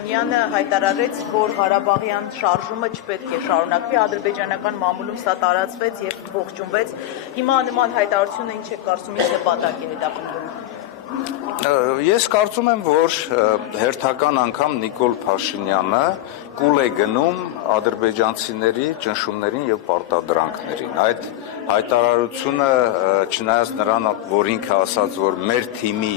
Փաշինյանը հայտարարեց, որ Ղարաբաղյան շարժումը չպետք է շարունակվի, ադրբեջանական մամուլում սա տարածվեց եւ ողջունվեց։ Հիմա նման հայտարարությունը ինչ է կարծում, ինչ նպատակ է հետապնդում։ Ես կարծում եմ, որ հերթական անգամ Նիկոլ Փաշինյանը կուլ է գնում ադրբեջանցիների ճնշումներին եւ պարտադրանքներին։ Այդ հայտարարությունը չնայած նրան, որ ինքը ասաց, որ մեր թիմի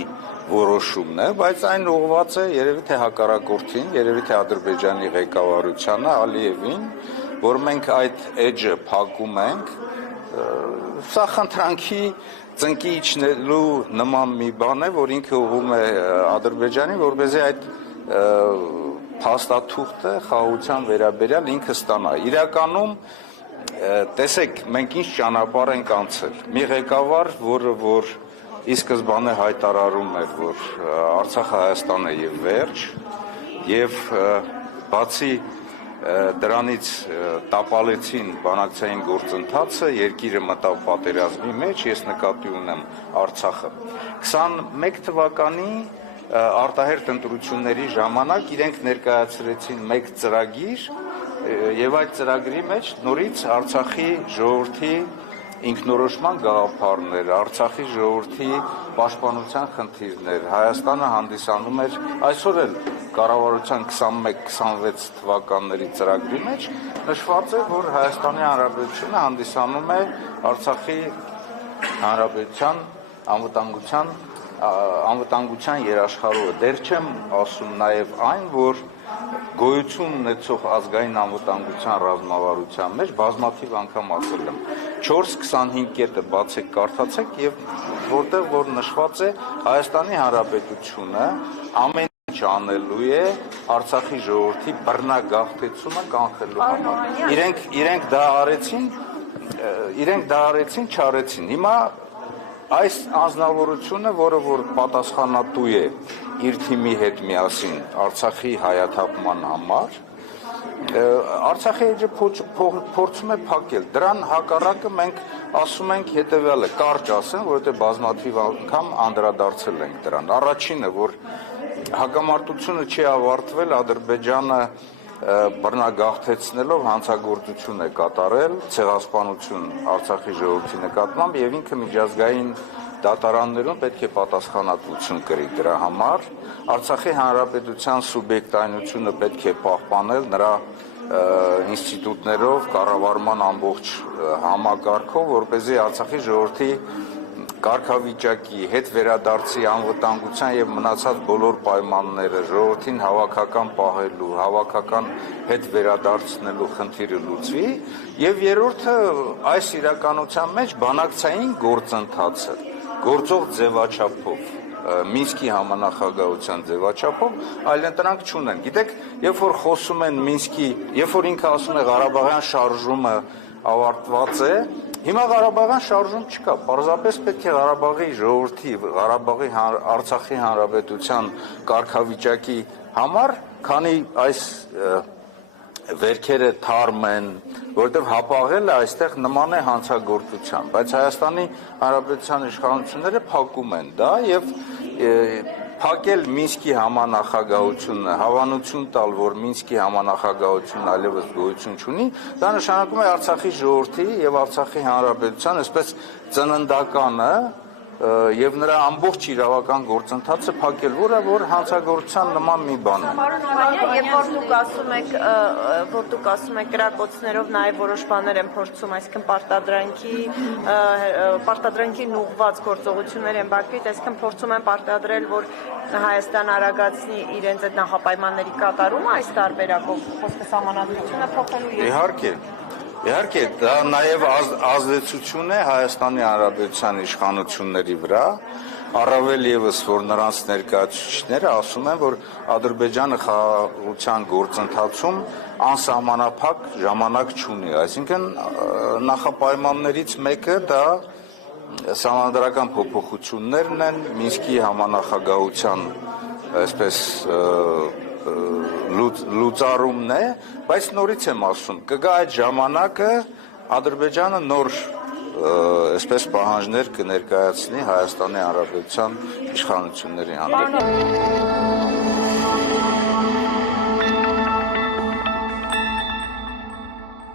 որոշումն է, բայց այն ուղղված է երևի թե հակառակորդին, երևի թե Ադրբեջանի ղեկավարությանը, Ալիևին, որ մենք այդ էջը փակում ենք, սա խնդրանքի ծնկի իջնելու նման մի բան է, որ ինքը ուղղում է Ադրբեջանին, որպեսզի այդ փաստաթուղթը խաղաղության վերաբերյալ ինքը ստանա։ Իրականում, տեսեք, մենք ինչ ճանապարհ ենք անցել։ Մի ղեկավար, որ ի սկզբանե հայտարարում էր, որ Արցախը Հայաստան է եւ վերջ, եւ բացի դրանից տապալեցին բանակցային գործընթացը, երկիրը մտավ պատերազմի մեջ, ես նկատի ունեմ Արցախը։ 21 թվականի արտահերթ ընտրությունների ժամանակ իրենք ներկայացրեցին մեկ ծրագիր եւ այդ ծրագրի մեջ նորից Արցախի ժողովրդի ինքնորոշման գաղափարներ, Արցախի ժողովրդի պաշտպանության խնդիրներ, Հայաստանը հանդիսանում էր այսօր էլ կառավարության 21-26 թվականների ծրագրի մեջ նշված է, որ Հայաստանի Հանրապետությունը հանդիսանում է Արցախի Հանրապետության անվտանգության երաշխավորը։ Դեռ չեմ ասում նաև այն, որ գոյություն ունեցող ազգային անվտանգության ռազմավարության մեջ բազմաթիվ անգամ ասել եմ 4.25 կետը բացեք, կարդացեք եւ որտեղ որ նշված է Հայաստանի Հանրապետությունը ամեն ինչ անելու է Արցախի ժողովրդի բռնագաղթեցումը կանխելու համար։ Իրենք դա արեցին, չարեցին։ Հիմա այս անձնավորությունը, որը որ պատասխանատու է իր թիմի հետ միասին Արցախի հայաթափման համար, Արցախի էջը փորձում է փակել։ Դրան հակառակը մենք ասում ենք հետևյալը, կարճ ասեմ, որովհետև բազմաթիվ անգամ անդրադարձել ենք դրան։ Առաջինը, որ հակամարտությունը չի ավարտվել, Ադրբեջանը բռնագաղթեցնելով հանցագործություն է կատարել, ցեղասպանություն Արցախի ժողովրդի նկատմամբ եւ ինքը միջազգային դատարաններում պետք է պատասխանատվություն կրի դրա համար։ Արցախի Հանրապետության սուբյեկտայնությունը պետք է պահպանել նրա ինստիտուտներով, կառավարման ամբողջ համակարգով, որպեսզի Արցախի ժողովրդի կարգավիճակի հետ վերադարձի անվտանգության եւ մնացած բոլոր պայմանները ժողովրդին հավաքական պահելու, հավաքական հետ վերադարձնելու խնդիրը լուծվի եւ երրորդը այս իրականության մեջ բանակցային գործընթացը գործող ձևաչափով Մինսկի համանախագահության ձևաչափով այլընտրանք չունեն։ Գիտեք, երբ որ խոսում են Մինսկի, երբ որ ինքը ասում է Ղարաբաղյան շարժումը ավարտված է, հիմա Ղարաբաղյան շարժում չկա, պարզապես պետք է Ղարաբաղի ժողովրդի, Ղարաբաղի Արցախի հանրապետության կարգավիճակի համար, քանի այս վերքերը թարմ են, որովհետև հապաղելը այստեղ նման է հանցագործության, բայց Հայաստանի Հանրապետության իշխանությունները փակում են դա եւ փակել Մինսկի համանախագահությունը, հավանություն տալ, որ Մինսկի համանախագահությունն այլևս գոյություն չունի, դա նշանակում է Արցախի ժողովրդի եւ Արցախի Հանրապետության այսպես ծննդականը եւ նրա ամբողջ իրավական գործընթացը փակել, որ հանցագործության նման մի բան է։ Պարոն Օհանյան, երբ որ դուք ասում եք կրակոցներով նաեւ որոշ բաներ են փորձում, այսինքն պարտադրանքին ուղղված գործողություններ են Բաքվից, այսինքն փորձում են պարտադրել, որ Հայաստան արագացնի իրենց այդ նախապայմանների կատարումը այս տարբերակով, խոսքը սահմանադրությունը փոխելու։ Իհարկե, դա նաև ազդեցություն է Հայաստանի Հանրապետության իշխանությունների վրա, առավել ևս, որ նրանց ներկայացուցիչները ասում են, որ Ադրբեջանը խաղաղության գործընթացում անսահմանափակ ժամանակ չունի, այսինքն նախապայմաններից մեկը դա սահմանադրական փոփոխություններն են, Մինսկի համանախագահության այսպես լուծարումն է, բայց նորից եմ ասում, կգա այդ ժամանակը Ադրբեջանը նոր այսպես պահանջներ կներկայացնի Հայաստանի Հանրապետության իշխանությունների հանդեպ։